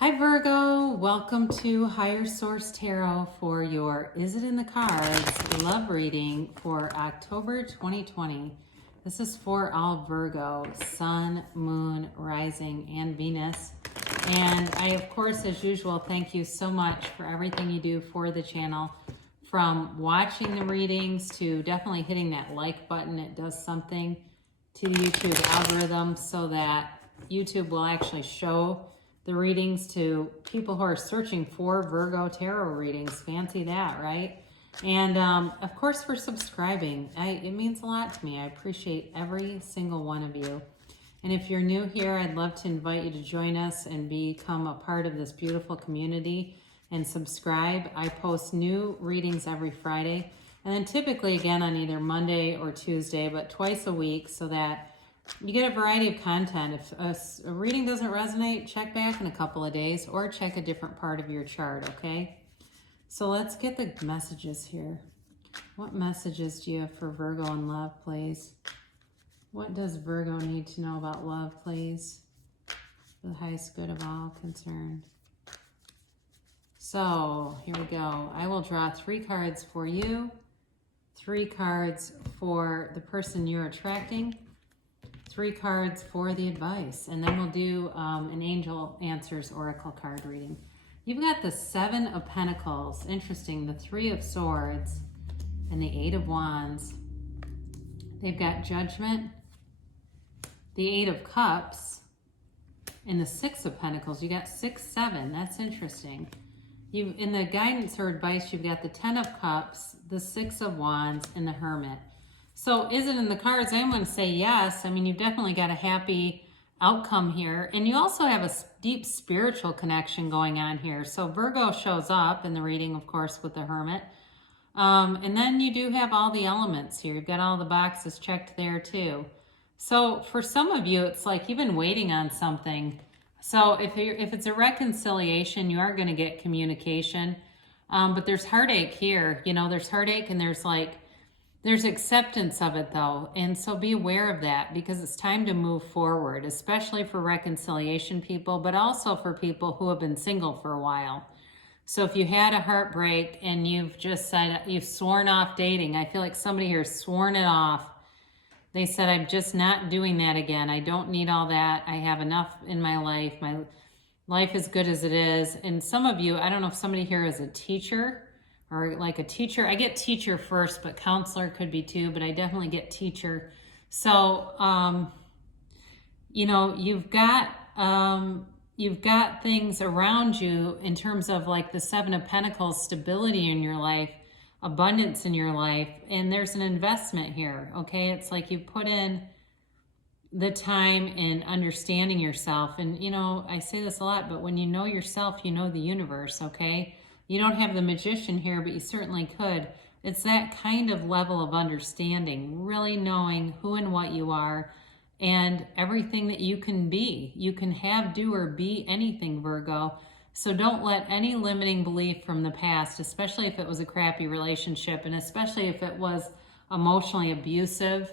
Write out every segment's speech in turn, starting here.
Hi Virgo, welcome to Higher Source Tarot for your Is It in the Cards love reading for October 2020. This is for all Virgo, Sun, Moon, Rising, and Venus. And I, of course, as usual, thank you so much for everything you do for the channel. From watching the readings to definitely hitting that like button. It does something to the YouTube algorithm so that YouTube will actually show the readings to people who are searching for Virgo tarot readings. Fancy that, right? And of course, for subscribing. It means a lot to me. I appreciate every single one of you. And if you're new here, I'd love to invite you to join us and become a part of this beautiful community and subscribe. I post new readings every Friday, and then typically again on either Monday or Tuesday, but twice a week, so that you get a variety of content. If a reading doesn't resonate, check back in a couple of days or check a different part of your chart, okay? So let's get the messages here. What messages do you have for Virgo in love, please? What does Virgo need to know about love, please? For the highest good of all concerned. So here we go. I will draw 3 cards for you, 3 cards for the person you're attracting, 3 cards for the advice, and then we'll do an Angel Answers Oracle card reading. You've got the 7 of Pentacles, interesting, the 3 of Swords, and the 8 of Wands. They've got Judgment, the 8 of Cups, and the 6 of Pentacles. You got 6, 7, that's interesting. In the guidance or advice, you've got the 10 of Cups, the 6 of Wands, and the Hermit. So is it in the cards? I'm going to say yes. I mean, you've definitely got a happy outcome here. And you also have a deep spiritual connection going on here. So Virgo shows up in the reading, of course, with the Hermit. And then you do have all the elements here. You've got all the boxes checked there too. So for some of you, it's like you've been waiting on something. So if it's a reconciliation, you are going to get communication. But there's heartache here. You know, there's heartache and there's acceptance of it though, and so be aware of that because it's time to move forward, especially for reconciliation people, but also for people who have been single for a while. So if you had a heartbreak and you've just said, you've sworn off dating, I feel like somebody here has sworn it off. They said, I'm just not doing that again. I don't need all that. I have enough in my life. My life is good as it is. And some of you, I don't know if somebody here is a teacher or like a teacher. I get teacher first, but counselor could be too, but I definitely get teacher. So, you know, you've got things around you in terms of like the 7 of Pentacles, stability in your life, abundance in your life, and there's an investment here, okay? It's like you put in the time in understanding yourself. And, you know, I say this a lot, but when you know yourself, you know the universe, okay? You don't have the magician here, but you certainly could. It's that kind of level of understanding, really knowing who and what you are and everything that you can be. You can have, do, or be anything, Virgo. So don't let any limiting belief from the past, especially if it was a crappy relationship and especially if it was emotionally abusive,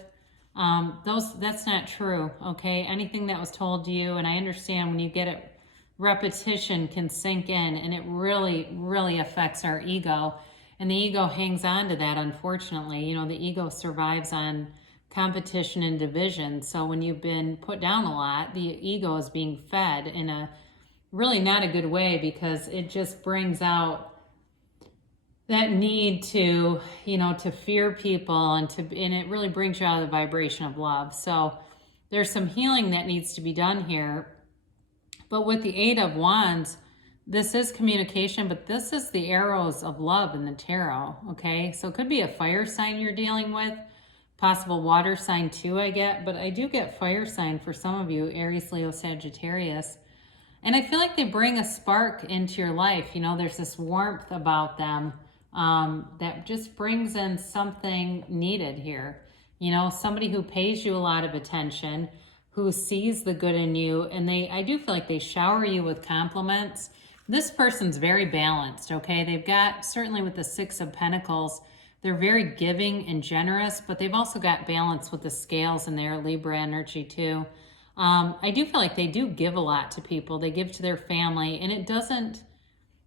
that's not true, okay? Anything that was told to you, and I understand when you get it, repetition can sink in and it really, really affects our ego. And the ego hangs on to that, unfortunately. You know, the ego survives on competition and division. So when you've been put down a lot, the ego is being fed in a really not a good way because it just brings out that need to, you know, to fear people and it really brings you out of the vibration of love. So there's some healing that needs to be done here. But with the 8 of Wands, this is communication, but this is the arrows of love in the tarot, okay? So it could be a fire sign you're dealing with, possible water sign too, I get, but I do get fire sign for some of you, Aries, Leo, Sagittarius. And I feel like they bring a spark into your life. You know, there's this warmth about them that just brings in something needed here. You know, somebody who pays you a lot of attention, who sees the good in you, and I do feel like they shower you with compliments. This person's very balanced, okay? They've got, certainly with the 6 of Pentacles, they're very giving and generous, but they've also got balance with the scales in their Libra energy too. I do feel like they do give a lot to people. They give to their family, and it doesn't,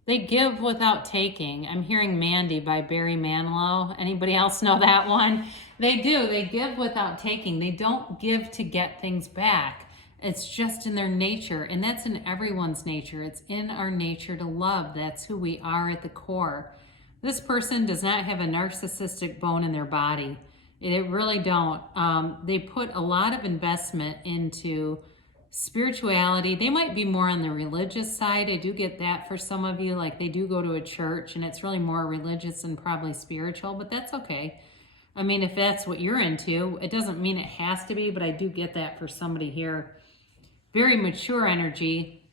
they give without taking. I'm hearing Mandy by Barry Manilow. Anybody else know that one? They do. They give without taking. They don't give to get things back. It's just in their nature, and that's in everyone's nature. It's in our nature to love. That's who we are at the core. This person does not have a narcissistic bone in their body. They really don't. They put a lot of investment into spirituality. They might be more on the religious side. I do get that for some of you. Like, they do go to a church, and it's really more religious and probably spiritual, but that's okay. I mean, if that's what you're into, it doesn't mean it has to be, but I do get that for somebody here. Very mature energy.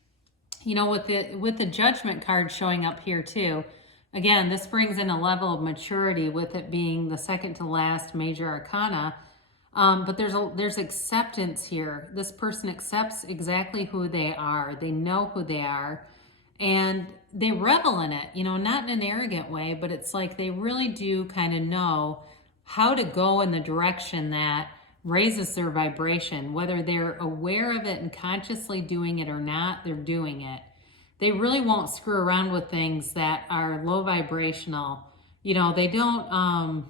You know, with the Judgment card showing up here too. Again, this brings in a level of maturity with it being the second to last major arcana. But there's acceptance here. This person accepts exactly who they are. They know who they are, and they revel in it, you know, not in an arrogant way, but it's like they really do kind of know how to go in the direction that raises their vibration. Whether they're aware of it and consciously doing it or not, they're doing it. They really won't screw around with things that are low vibrational. You know, they don't,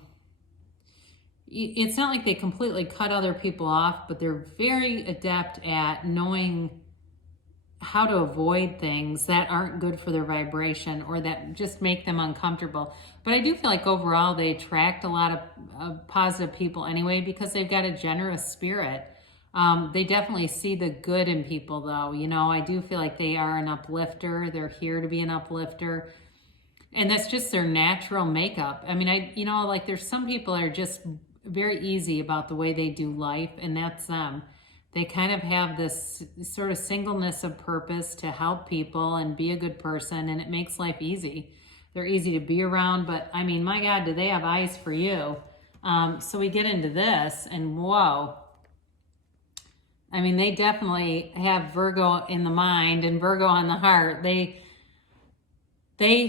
it's not like they completely cut other people off, but they're very adept at knowing how to avoid things that aren't good for their vibration or that just make them uncomfortable. But I do feel like overall they attract a lot of positive people anyway, because they've got a generous spirit. They definitely see the good in people though. You know, I do feel like they are an uplifter. They're here to be an uplifter. And that's just their natural makeup. I mean, you know, like there's some people that are just very easy about the way they do life, and that's them. They kind of have this sort of singleness of purpose to help people and be a good person, and it makes life easy. They're easy to be around, but I mean, my God, do they have eyes for you? So we get into this, and whoa. I mean, they definitely have Virgo in the mind and Virgo on the heart. They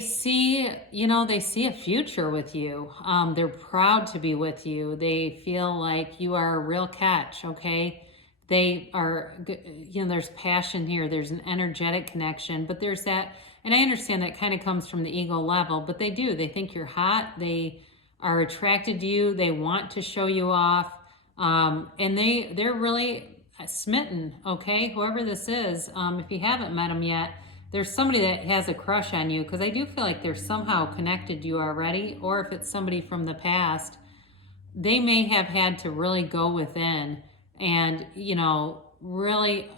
see, you know, they see a future with you. They're proud to be with you. They feel like you are a real catch, okay? They are, you know, there's passion here. There's an energetic connection, but there's that, and I understand that kind of comes from the ego level, but they do. They think you're hot. They are attracted to you. They want to show you off. And they're really smitten, okay? Whoever this is, if you haven't met them yet, there's somebody that has a crush on you, because I do feel like they're somehow connected to you already, or if it's somebody from the past, they may have had to really go within and, you know, really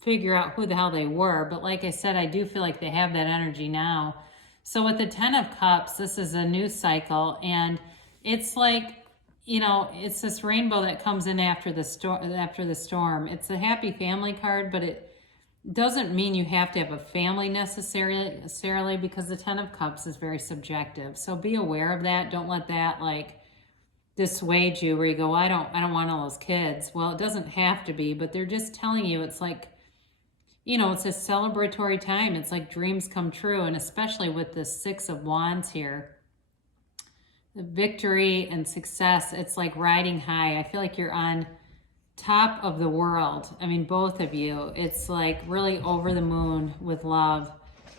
figure out who the hell they were. But like I said, I do feel like they have that energy now. So with the 10 of Cups, this is a new cycle, and it's like, you know, it's this rainbow that comes in after the storm. It's a happy family card, but it doesn't mean you have to have a family necessarily, because the 10 of Cups is very subjective. So be aware of that. Don't let that like dissuade you where you go, I don't want all those kids. Well, it doesn't have to be, but they're just telling you it's like, you know, it's a celebratory time. It's like dreams come true. And especially with the 6 of Wands here, the victory and success, it's like riding high. I feel like you're on top of the world. I mean, both of you. It's like really over the moon with love,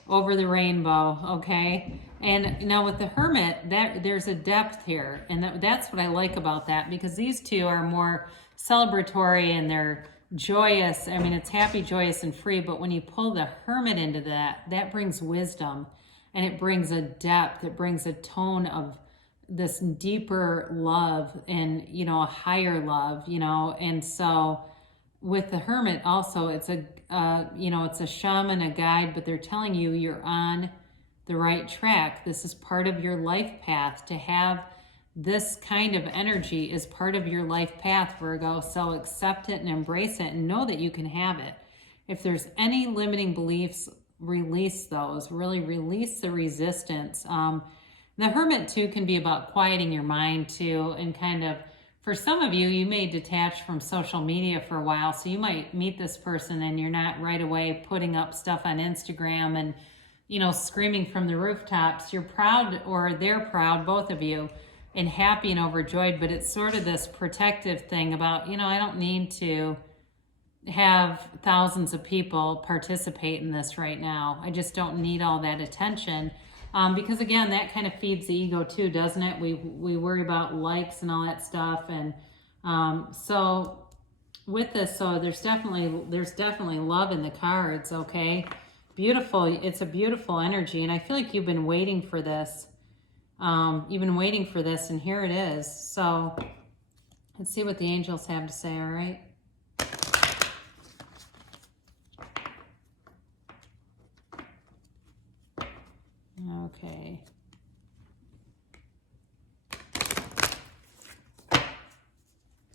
over the rainbow, okay? And now with the Hermit, there's a depth here, and that's what I like about that, because these two are more celebratory and they're joyous. I mean, it's happy, joyous, and free, but when you pull the Hermit into that brings wisdom, and it brings a depth. It brings a tone of this deeper love and, you know, a higher love, you know. And so with the Hermit also, it's a, you know, it's a shaman, a guide, but they're telling you you're on the right track. This is part of your life path. To have this kind of energy is part of your life path, Virgo. So accept it and embrace it and know that you can have it. If there's any limiting beliefs, release those. Really release the resistance. The Hermit too can be about quieting your mind too, and kind of, for some of you, you may detach from social media for a while, so you might meet this person and you're not right away putting up stuff on Instagram and, you know, screaming from the rooftops. You're proud, or they're proud, both of you, and happy and overjoyed, but it's sort of this protective thing about, you know, I don't need to have thousands of people participate in this right now. I just don't need all that attention. Because again, that kind of feeds the ego too, doesn't it? We worry about likes and all that stuff. And so with this, so there's definitely love in the cards, okay? Beautiful. It's a beautiful energy. And I feel like you've been waiting for this. You've been waiting for this, and here it is. So let's see what the angels have to say, all right? Okay.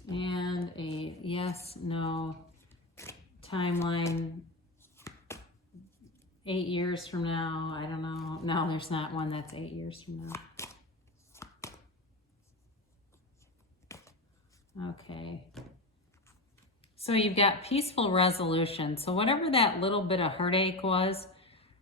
And a yes, no, timeline, 8 years from now. I don't know. No, there's not one that's 8 years from now. Okay. So you've got peaceful resolution. So whatever that little bit of heartache was,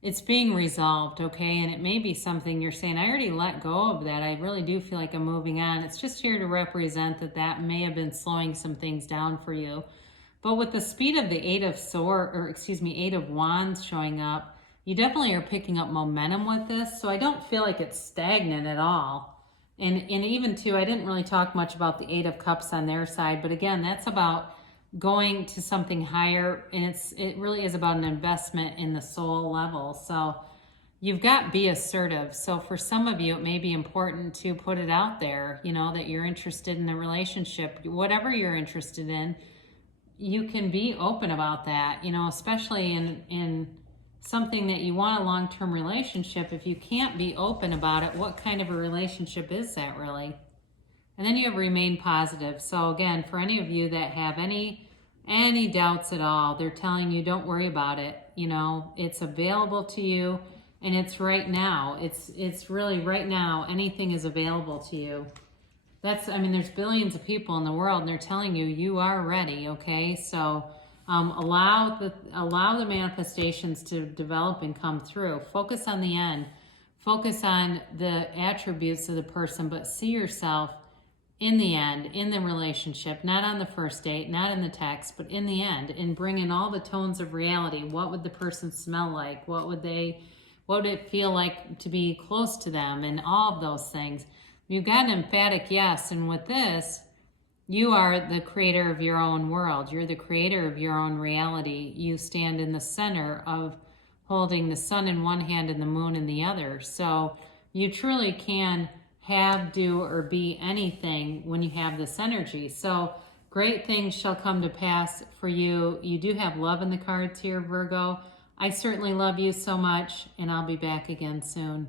it's being resolved, okay? And it may be something you're saying, I already let go of that. I really do feel like I'm moving on. It's just here to represent that that may have been slowing some things down for you. But with the speed of the Eight of Wands showing up, you definitely are picking up momentum with this. So I don't feel like it's stagnant at all. And even too, I didn't really talk much about the Eight of Cups on their side. But again, that's about going to something higher, and it really is about an investment in the soul level. So you've got be assertive. So for some of you, it may be important to put it out there, you know, that you're interested in a relationship, whatever you're interested in. You can be open about that, you know, especially in something that you want a long-term relationship. If you can't be open about it, what kind of a relationship is that really? And then you have remain positive. So again, for any of you that have any doubts at all, they're telling you don't worry about it. You know, it's available to you, and it's right now. It's really right now. Anything is available to you. I mean, there's billions of people in the world, and they're telling you you are ready. Okay, so allow the manifestations to develop and come through. Focus on the end. Focus on the attributes of the person, but see yourself in the end, in the relationship, not on the first date, not in the text, but in the end, and bring in all the tones of reality. What would the person smell like? What would it feel like to be close to them? And all of those things. You've got an emphatic yes. And with this, you are the creator of your own world. You're the creator of your own reality. You stand in the center of holding the sun in one hand and the moon in the other. So you truly can have, do, or be anything when you have this energy. So great things shall come to pass for you. You do have love in the cards here, Virgo. I certainly love you so much, and I'll be back again soon.